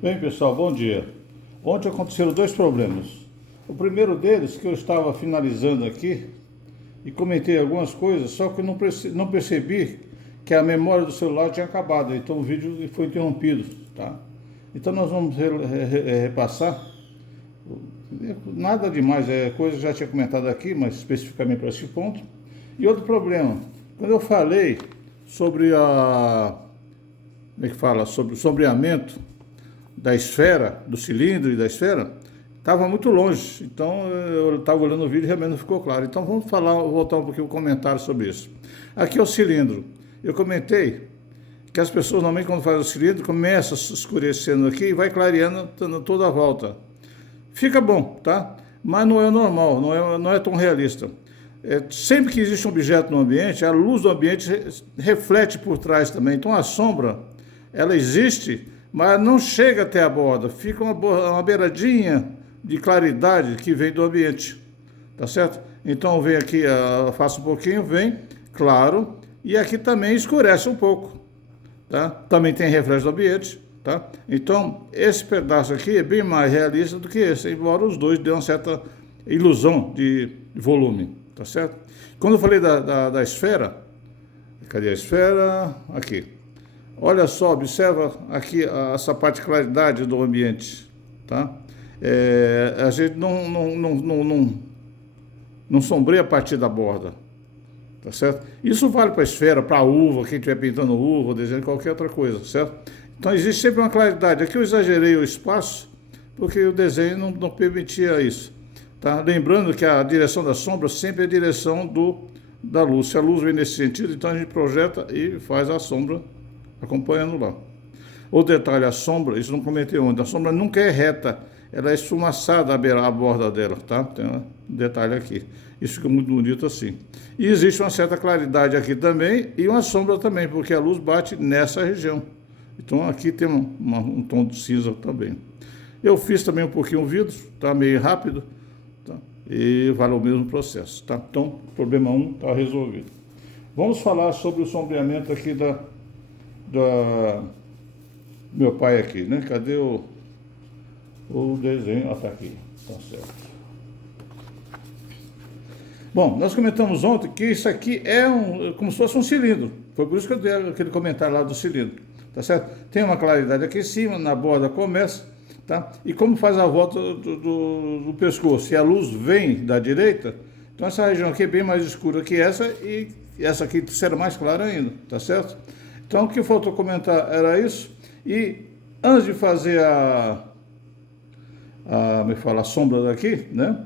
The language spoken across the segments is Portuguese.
Bem, pessoal, bom dia. Ontem aconteceram dois problemas. O primeiro deles, que eu estava finalizando aqui e comentei algumas coisas, só que eu não percebi que a memória do celular tinha acabado, então o vídeo foi interrompido, tá? Então nós vamos repassar. Nada demais, coisa que já tinha comentado aqui, mas especificamente para esse ponto. E outro problema, quando eu falei sobre como é que fala? Sobre o sombreamento da esfera, do cilindro e da esfera, estava muito longe. Então eu estava olhando o vídeo e realmente não ficou claro. Então vamos voltar um pouquinho o comentário sobre isso. Aqui é o cilindro. Eu comentei que as pessoas normalmente quando fazem o cilindro começa escurecendo aqui e vai clareando toda a volta. Fica bom, tá? Mas não é normal, não é tão realista. Sempre que existe um objeto no ambiente, a luz do ambiente reflete por trás também. Então a sombra, ela existe, mas não chega até a borda. Fica uma beiradinha de claridade que vem do ambiente, tá certo? Então vem aqui, faço um pouquinho, vem, claro, e aqui também escurece um pouco, tá? Também tem reflexo do ambiente, tá? Então esse pedaço aqui é bem mais realista do que esse, embora os dois dêem uma certa ilusão de volume, tá certo? Quando eu falei da esfera, cadê a esfera? Aqui. Olha só, observa aqui essa parte de claridade do ambiente, tá? A gente não sombreia a partir da borda, tá certo? Isso vale para a esfera, para a uva, quem estiver pintando uva, desenhando qualquer outra coisa, certo? Então existe sempre uma claridade. Aqui eu exagerei o espaço, porque o desenho não permitia isso, tá? Lembrando que a direção da sombra sempre é a direção da luz. Se a luz vem nesse sentido, então a gente projeta e faz a sombra acompanhando lá. O detalhe, a sombra, isso não comentei ontem, a sombra nunca é reta, ela é esfumaçada a borda dela, tá? Tem um detalhe aqui. Isso fica muito bonito assim. E existe uma certa claridade aqui também e uma sombra também, porque a luz bate nessa região. Então aqui tem um tom de cinza também. Eu fiz também um pouquinho o vidro, tá meio rápido, tá? E vale o mesmo processo, tá? Então, problema 1 está resolvido. Vamos falar sobre o sombreamento aqui da meu pai aqui, né? Cadê o desenho? Ah, tá aqui, tá certo. Bom, nós comentamos ontem que isso aqui é como se fosse um cilindro. Foi por isso que eu dei aquele comentário lá do cilindro, tá certo? Tem uma claridade aqui em cima, na borda começa, tá? E como faz a volta do pescoço? Se a luz vem da direita, então essa região aqui é bem mais escura que essa e essa aqui será mais clara ainda, tá certo? Então, o que faltou comentar era isso. E antes de fazer a sombra daqui, né?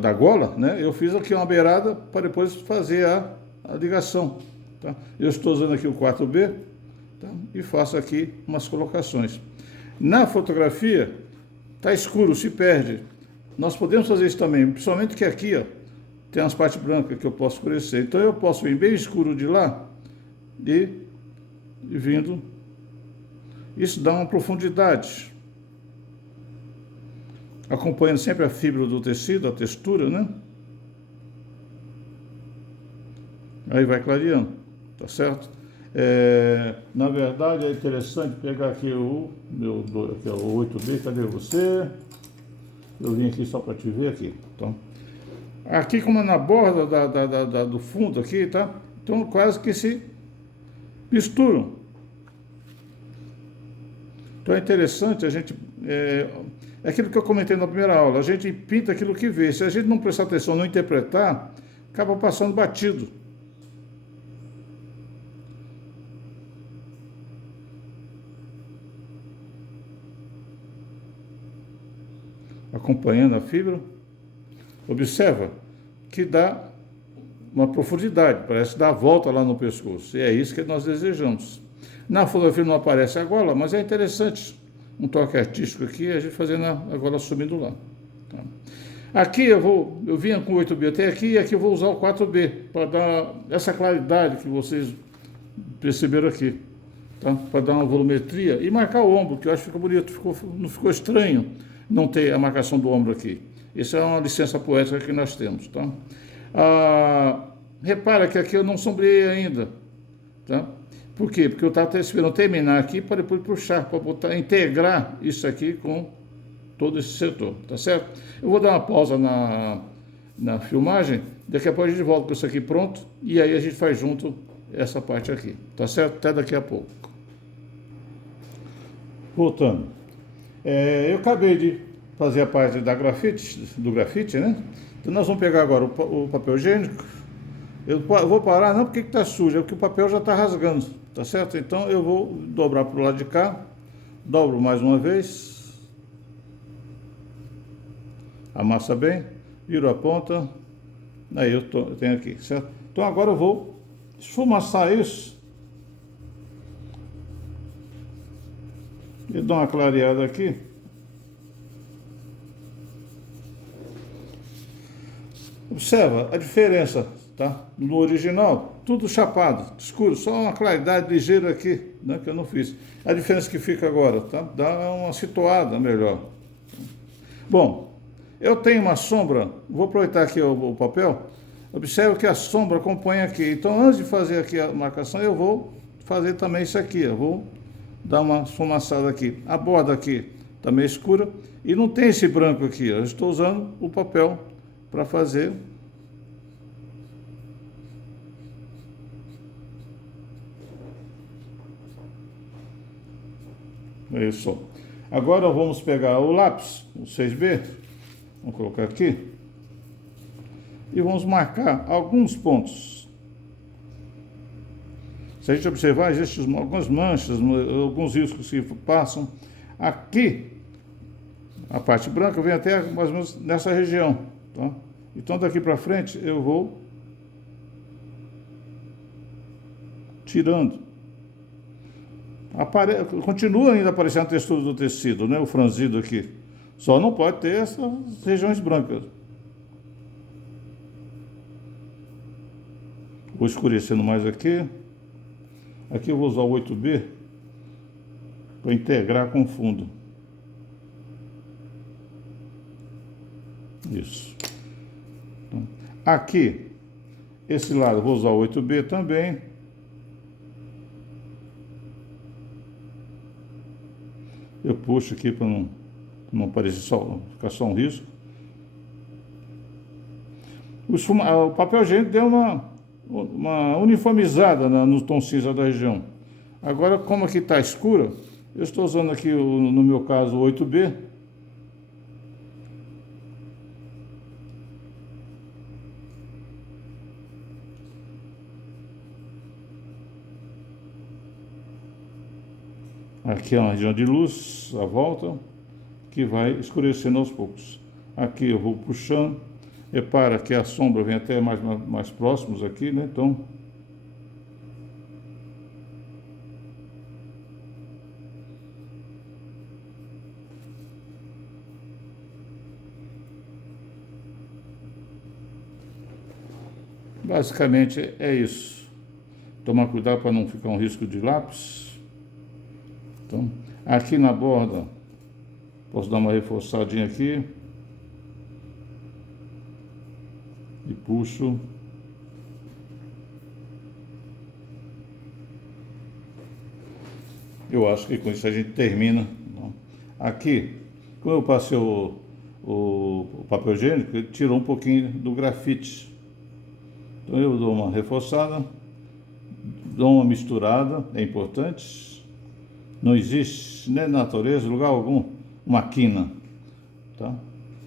Da gola, né? Eu fiz aqui uma beirada para depois fazer a ligação, tá? Eu estou usando aqui o 4B, tá? E faço aqui umas colocações. Na fotografia, tá escuro, se perde. Nós podemos fazer isso também, principalmente que aqui, ó, tem umas partes brancas que eu posso escurecer. Então eu posso vir bem escuro de lá e vindo. Isso dá uma profundidade. Acompanhando sempre a fibra do tecido, a textura, né? Aí vai clareando, tá certo? Na verdade é interessante pegar aqui aqui é o 8B, cadê você? Eu vim aqui só para te ver aqui, então. Aqui como é na borda do fundo aqui, tá? Então quase que se misturam. Então é interessante a gente... É aquilo que eu comentei na primeira aula, a gente pinta aquilo que vê. Se a gente não prestar atenção, não interpretar, acaba passando batido. Acompanhando a fibra. Observa que dá uma profundidade, parece dar a volta lá no pescoço. E é isso que nós desejamos. Na fotografia não aparece a gola, mas é interessante um toque artístico aqui, a gente fazendo a gola sumindo lá. Tá? Aqui eu vinha com 8B até aqui, e aqui eu vou usar o 4B, para dar essa claridade que vocês perceberam aqui. Tá? Para dar uma volumetria e marcar o ombro, que eu acho que fica bonito, não ficou estranho não ter a marcação do ombro aqui. Isso é uma licença poética que nós temos, tá? Repara que aqui eu não sombreei ainda, tá? Por quê? Porque eu estava esperando terminar aqui para depois puxar, para botar, integrar isso aqui com todo esse setor, tá certo? Eu vou dar uma pausa na filmagem, daqui a pouco a gente volta com isso aqui pronto, e aí a gente faz junto essa parte aqui, tá certo? Até daqui a pouco. Voltando. Eu acabei de fazer a parte do grafite, né? Então nós vamos pegar agora o papel higiênico. Eu vou parar não porque está sujo, é porque o papel já está rasgando, tá certo? Então eu vou dobrar para o lado de cá, dobro mais uma vez, amassa bem, viro a ponta, aí eu tenho aqui, certo? Então agora eu vou esfumaçar isso e dar uma clareada aqui. Observa a diferença, tá? No original, tudo chapado, escuro, só uma claridade ligeira aqui, né, que eu não fiz. A diferença que fica agora, tá? Dá uma situada melhor. Bom, eu tenho uma sombra, vou aproveitar aqui o papel, observe que a sombra acompanha aqui. Então, antes de fazer aqui a marcação, eu vou fazer também isso aqui, eu vou dar uma esfumaçada aqui. A borda aqui tá meio escura e não tem esse branco aqui, eu estou usando o papel para fazer. É isso. Agora vamos pegar o lápis, o 6B, vamos colocar aqui, e vamos marcar alguns pontos. Se a gente observar, existem algumas manchas, alguns riscos que passam. Aqui, a parte branca vem até mais ou menos nessa região. Tá? Então daqui para frente eu vou tirando. Continua ainda aparecendo a textura do tecido, né? O franzido aqui. Só não pode ter essas regiões brancas. Vou escurecendo mais aqui. Aqui eu vou usar o 8B para integrar com o fundo. Isso. Então, aqui, esse lado eu vou usar o 8B também. Eu puxo aqui para não parecer ficar só um risco. O papel higiênico deu uma uniformizada no tom cinza da região. Agora, como aqui está escura, eu estou usando aqui, no meu caso, o 8B. Aqui é uma região de luz, à volta, que vai escurecendo aos poucos. Aqui eu vou puxando. Repara que a sombra vem até mais próximos aqui, né? Então, basicamente é isso. Tomar cuidado para não ficar um risco de lápis. Então, aqui na borda, posso dar uma reforçadinha aqui. E puxo. Eu acho que com isso a gente termina. Aqui, como eu passei o papel higiênico, ele tirou um pouquinho do grafite. Então eu dou uma reforçada, dou uma misturada, é importante. Não existe, nem na natureza, lugar algum, uma quina, tá?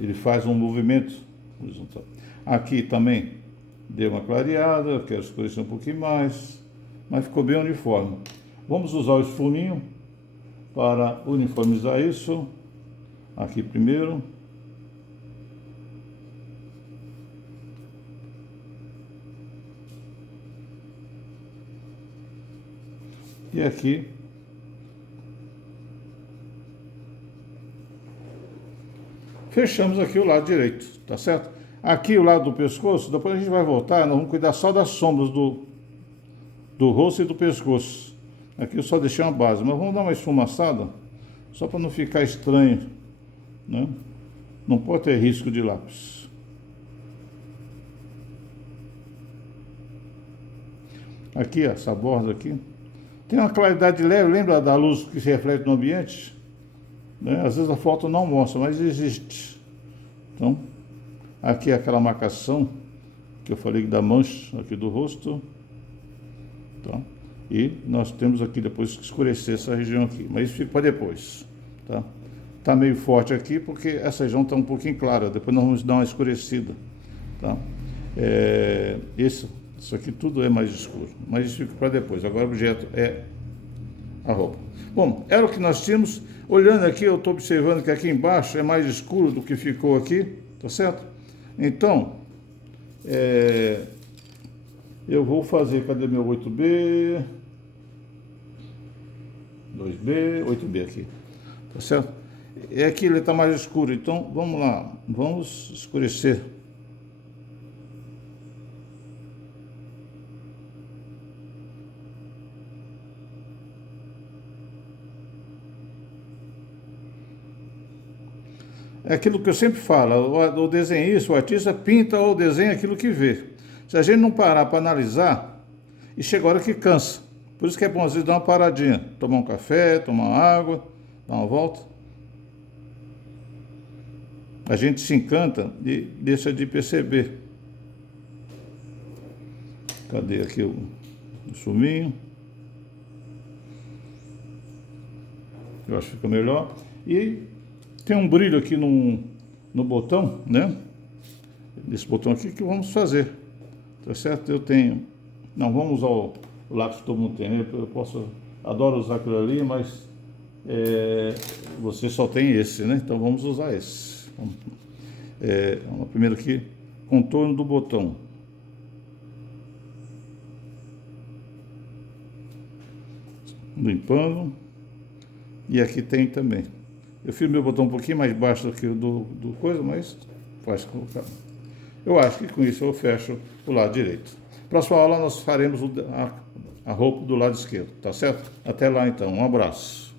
Ele faz um movimento horizontal. Aqui também deu uma clareada, quero escurecer um pouquinho mais, mas ficou bem uniforme. Vamos usar o esfuminho para uniformizar isso. Aqui primeiro. E aqui. Fechamos aqui o lado direito, tá certo? Aqui o lado do pescoço, depois a gente vai voltar, nós vamos cuidar só das sombras do rosto e do pescoço. Aqui eu só deixei uma base, mas vamos dar uma esfumaçada, só para não ficar estranho, né? Não pode ter risco de lápis. Aqui, essa borda aqui, Tem uma claridade leve, lembra da luz que se reflete no ambiente? Né? Às vezes a foto não mostra, mas existe. Então, aqui é aquela marcação que eu falei da mancha aqui do rosto. Tá? E nós temos aqui depois que escurecer essa região aqui, mas isso fica para depois. Tá? Tá meio forte aqui porque essa região está um pouquinho clara, depois nós vamos dar uma escurecida. Tá? Isso aqui tudo é mais escuro, mas isso fica para depois. Agora o objeto é a roupa. Bom, era o que nós tínhamos. Olhando aqui, eu estou observando que aqui embaixo é mais escuro do que ficou aqui, tá certo? Então, eu vou fazer, cadê meu 8B? 2B, 8B aqui, tá certo? Aqui ele está mais escuro, então vamos lá, vamos escurecer. É aquilo que eu sempre falo, o desenhista, o artista pinta ou desenha aquilo que vê. Se a gente não parar para analisar, e chega a hora que cansa. Por isso que é bom às vezes dar uma paradinha, tomar um café, tomar uma água, dar uma volta. A gente se encanta e deixa de perceber. Cadê aqui o suminho? Eu acho que fica melhor. E tem um brilho aqui no botão, né? Nesse botão aqui que vamos fazer. Tá certo? Eu tenho. Não, vamos usar o lápis que todo mundo tem, né? Adoro usar aquilo ali, mas você só tem esse, né? Então vamos usar esse. Primeiro aqui, contorno do botão. Limpando. E aqui tem também. Eu fiz meu botão um pouquinho mais baixo do que o do coisa, mas faz colocar. Eu acho que com isso eu fecho o lado direito. Próxima aula nós faremos a roupa do lado esquerdo, tá certo? Até lá então, um abraço.